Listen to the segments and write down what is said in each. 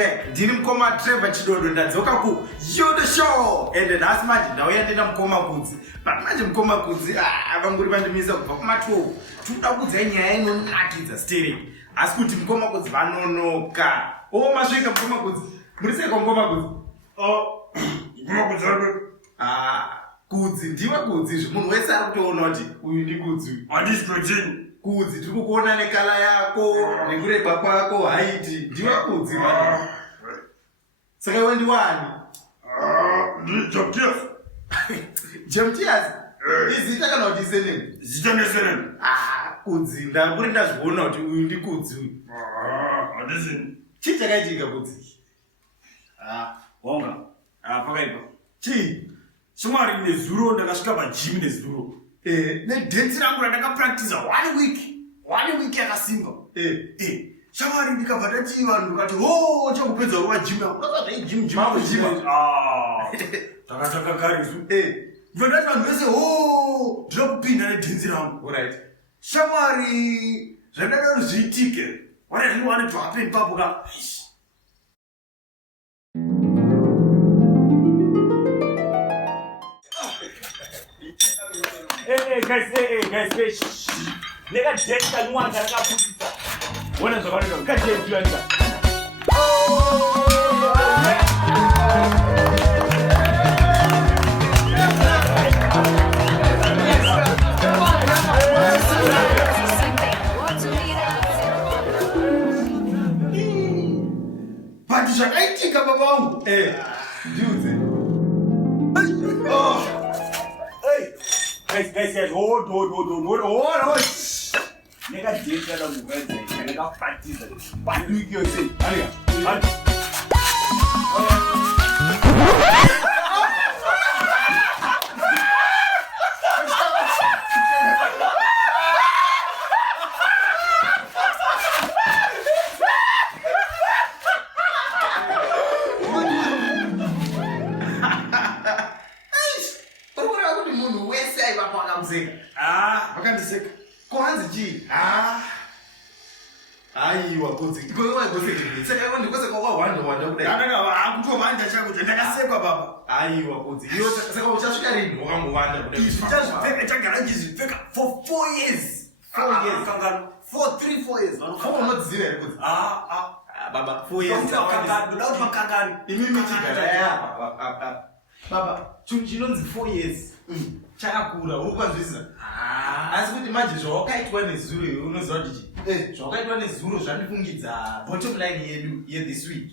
back. Ndini mukoma Trevor Chidodo ndadzoka ku You The Show. And nhasi manje ndauya ndina mukoma kudzi. But manje mukoma kudzi vanguri vandimisa kubva kuma12. Tinoda kuudzai nyaya inonakidza steering. Asi kuti mukoma kudzi vanonoka. Masvika mukoma kudzi. Muri sei kwa mukoma kudzi? Mukoma kudzi kudzi ndiwe kudzi izvi munhu wese ari kutoona kuti uyu ndi kudzi. Handisi kutini. Kudzi tiri kukuona nekala yako nekureba kwako haiti ndiwe kudzi saka iwe ndiwani? Ndiri Jamtias. Jamtias? Izita kana kuti iseneni? Zita neseneni. Kudzi ndakuri ndazviona kuti uyu ndi kudzi uyu. Handisi. Chii chakaitika kudzi? Wonga. Pakaipa. Chii? Shamwari nezuro ndakasvika pajimu nezuro. Nedhenzi rangu randakapractice 1 week yakasimba. Shamwari ndikabva ndati vanhu ndikati chakupedza ruva jimu yako. Ndakati jimu. Takataka karisu. Ndikati vanhu vese ndira kupinda nedhenzi rangu. Alright. Shamwari zvandada kuti zviitike. What I really wanted to happen papo ka. Hey guys, nigga just can one that got put it. What is the matter? Catch it, you enter. But zvakaitika baba wangu. Ndiudze. Guys, hold. Nigga just got on the bed, nigga practice it. What do you say? Vakandiseka. Kwanzi chii? Aiwa kudzi. Iwe waigoseka. Saka iwe ndikoseka kwawanda kudai. Akutovanda chako ndakasekwa baba. Aiwa kudzi. Iyo saka uchasvika rini wakangowanda kudai. Izvi chagaraji zvipfeka for 4 years. 4 years. Kangano. 4 years. Unodziva here kudzi? Baba 4 years. Ndauti makangani. Imimi chigara apa. Baba, chinonzi 4 years. Chakakura, urikwanzwisisa? Asi kuti manje zvawakaitwa nezuro iwe unoziva kuti zvawakaitwa nezuro zvandifungidza bottom line yedu ye-this week.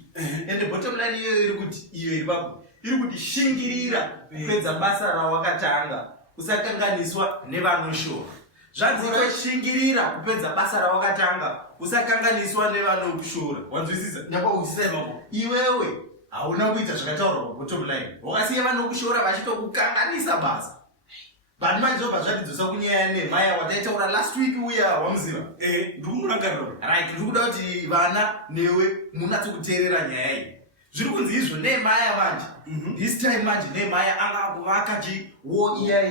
And bottom line yedu iri kuti iyo ipapo iri kuti shingirira kupedza basa rawakatanga usakanganiswa nevanoshora. Zvanzika shingirira kupedza basa rawakatanga usakanganiswa nevanokushora. Wanzwisisa? Nyapa uchisema hapo. Iwewe hauna kuita zvakataurwa pabottom line. Wakasiya vanokushora vachitokukanganisa basa. But manje zobva zvadidzosa kunyaya nemaya wataitaura last week uya wamuziva. Ndikumurangarira. Right, ndikuda kuti vana newe munatsokuteerera nyaya iyi. Zviri kunzi izvo nemaya manje. This time manje nemaya anga akuvaka wo iya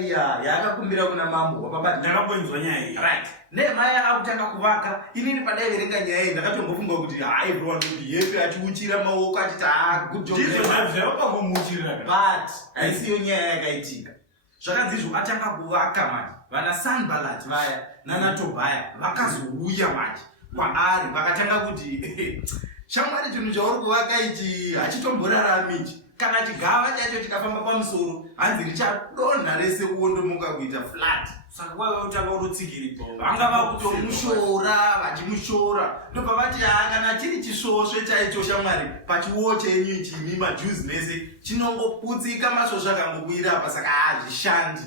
yaakakumbira kuna mambo wapabati. Ndakabonzwa nyaya iyi. Right. Nemaya akutanga kuvaka. Inini pandaiverenga nyaya iyi ndakatombofunga kuti everyone kuti yepi achiuchira maoko achiti good job. Ndizvo zvavapamuchira. But haisiyo nyaya yakaitika. Zvakanzi izvo atanga kuvaka manje. Vana Sanballat vaya naNatobhaya vakazouya manje kwaari vakatanga kuti shamwari chinhu chauri kuvaka ichi hachitomborarami ichi. Kana chigava chacho chikafamba pamusoro hanzi richadonha rese kuondomuka kuita flat. Saka kwaiva kutanga urutsigiri. Vanga vakutomushora vachimushora ndobva kana chiri chisvosve chaicho shamwari pachiwo chenyu ichimi majuzi mese chinongoputsika masvosve akangobuira apa saka hazvishandi.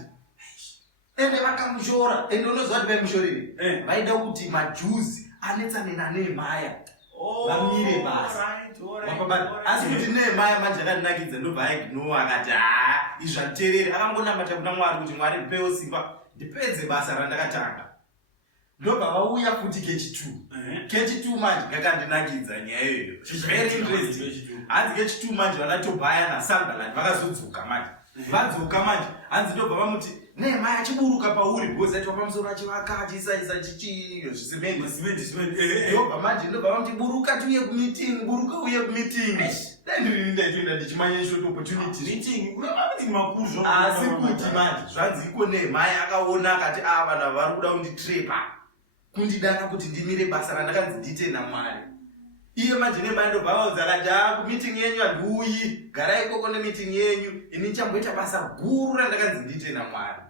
Ende vakamushora ende unoziva kuti vaimushorere vaida kuti majuzi anetsanena nemaya vamire basa. Asi kuti nemaya manje akandinakidza ndobva aignova akati izvi zvanditeerere akangonamata kuna Mwari kuti Mwari ndipewo simba ndipedze basa randakatanga. Ndobva vauya futi kechi2 manje kakandinakidza nyaya iyoyo. Very interesting. Hanzi kechi2 manje vanaTobhaya naSanballat vakazodzoka manje. Vadzoka manje hanzi ndobva vamuti Nema achiburuka pauri because ati pamusoro achivaka achisaisa chichiro zvisimende. Ndobva manje ndobva mutiburuka tiuye kumeeting, buruka uye kumeeting. Ndaitoenda ndichimanya short opportunity. Meeting makuru zvo. Asi kuti manje zvanzi iko Nehemai akaona akati vanhu vari kuda kunditrepa. Kundidana kuti ndimire basa randakanzi ndiite naMwari. Iye manje Nehemai ndobva vaudza akati kumeeting yenyu handiuyi, garai ikoko nemeeting yenyu, ini ndichamboita basa guru randakanzi ndiite naMwari.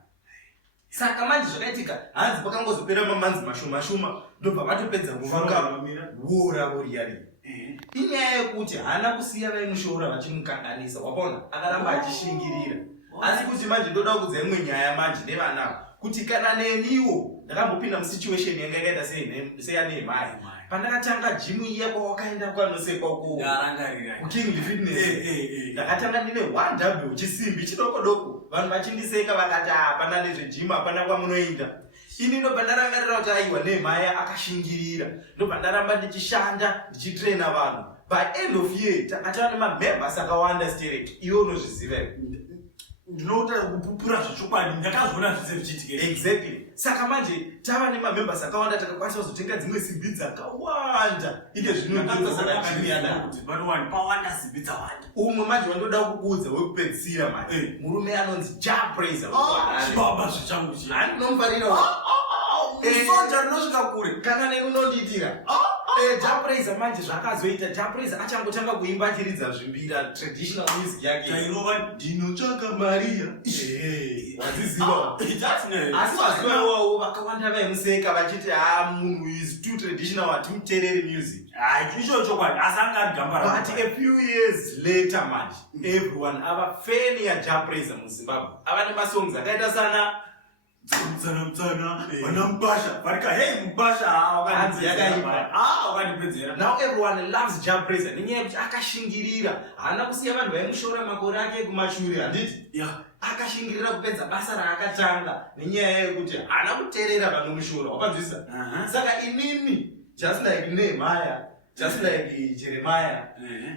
Saka manje zvakaitika hanzi pakangozopera mamanzi mashoma ndobva vatopedza kuvanga wora riyari. Inyaya yekuti haana kusiya vaimushoora vachimukanganisa, wapaona akaramba achishingirira. Asi kuti manje ndoda kuudza imwe nyaya manje nevanavo kuti kana neniwo ndakambopinda musituation yanga yakaita seyaNehemai. Pandakatanga jimu iya kwawakaenda kwanosekwa kuKing Fitness, ndakatanga ndine 1W chisimbi chidoko doko, vanhu vachindiseka vakati hapana nezvejimu, hapana kwamunoenda. Ini ndobva ndarangarira kuti aiwa Nehemai akashingirira, ndobva ndaramba ndichishanda ndichitraina vanhu. By end of year takatava nemamembers akawanda stereki, iwe unozviziva here. Ndinota kupupura zvechokwadi, ndakazviona zvese zvichiitika. Exactly. Saka manje tava nemamembers akawanda, takakwanisa kuzotenga dzimwe simbi dzakawanda. Ike zvinodzosa kuti vanowani pawanda simbi dzawanda. Umwe manje wandoda kukuudza wekupedzisira manje. Murume anonzi Jah Praiser. Baba zvichangu chi. Handinomufarira. Soja rinosvika kure. Kana nekunonditira. Jah Praiser manje zvakazoita, Jah Praiser achangotanga kuimba achiridza zvimbira traditional music yake. Tainova ndinotsvaka Maria. Wadziziva. Asi vazivawo vakawanda vaimuseka vachiti munhu is too traditional, hatimuteereri music. Icho chokwadi, asi anga ari gamba. But a few years later manje, everyone ava fan yaJah Praiser muZimbabwe. Ava nemasongs akaita sana Mtsana, vana Mubasha, varika hey Mubasha, hanzi yakaipa. Wakandipedzera. Now everyone loves Jah Praiser. Nenyaya yekuti akashingirira, haana kusiya vanhu vaimushora makore ake kumashure, handiti? Akashingirira kupedza basa raakatanga nenyaya yekuti haana kuteerera vanomushora, wakanzwisisa? Saka inini, just like Nehemai, just like Jeremiah,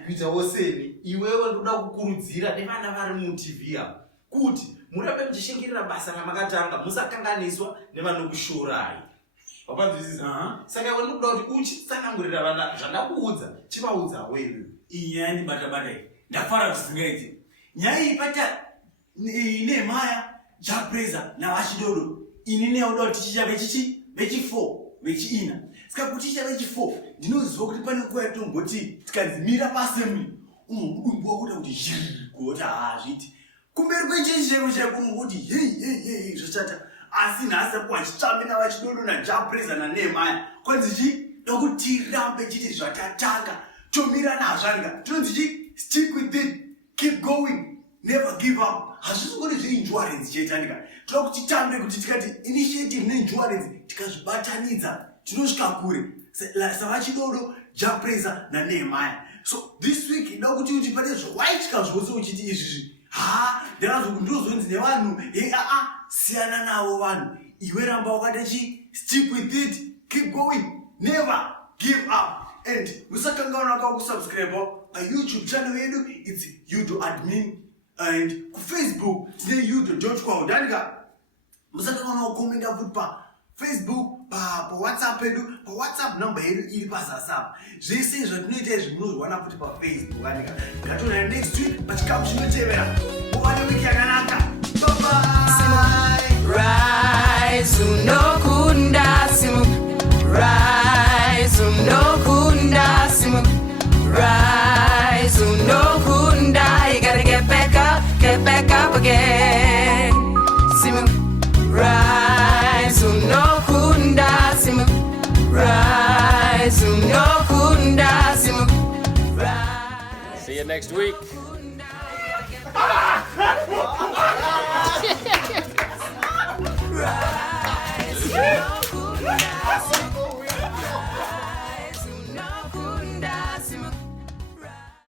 kuitawo seni, iwewe ndoda kukurudzira nevana vari muTV apo kuti murape muchishingirira basa ramakatanga, musakanganiswa nevanokushorai. Wapanzwisisa? Saka iwe ndoda kuti uchitsanangurira vana zvandakuudza, chivaudza wewe. Iyi nyaya ndibata-bata iyi. Ndafara zvisingaiti. Nyaya iyi pata Nehemai, Jah Praiser navachidodo. Ini neoda kuti tichicha vechi4, vechiina. Saka kuti tichicha vechi4, ndinoziva kuti pane nguva yatomboti tikanzimira pasemuri. Nguva kuda kuti kuti zviti. Kumberi kwechechi cheko chakunoti hey zvachata. Asi nhasi apo vachitsvambe navachidodo naJah Praiser naNehemai. Kwanzi chi nokuti tirambe chiti zvatatanga. Tomira nazvanga. Tinonzi chi stick with it. Keep going. Never give up. Hazvisi ngori zveInsurance chaitanika. Toda kuti titambe kuti tikati initiative neInsurance tikazvibatanidza tinosvika kure. Savachidodo, Jah Praiser naNehemai. So this week ndoda kuti uchipane zvawaitika zvose uchiti izvi. Ndinozonzi nevanhu siyana navo vanhu. Iwe ramba wakati chi stick with it. Keep going. Never give up. And musakanganwa kusubscribe YouTube channel yedu, it's Yudo Admin. And ku Facebook tine yudo.com. Danika musakanganwa kukomenda futi pa Facebook, pa WhatsApp yedu, pa WhatsApp number yedu iri pasasa. Zvese zvatinoita izvi munozviwana futi pa Facebook. Danika ngationa next week pachikamu chinotevera. Muwane wiki yakanaka. Bye bye. Rise unokunda simu. Rise unokunda simu. Rise unokunda. You gotta get back up again. Simu. Rise unokunda simu. Rise unokunda simu. See you next week.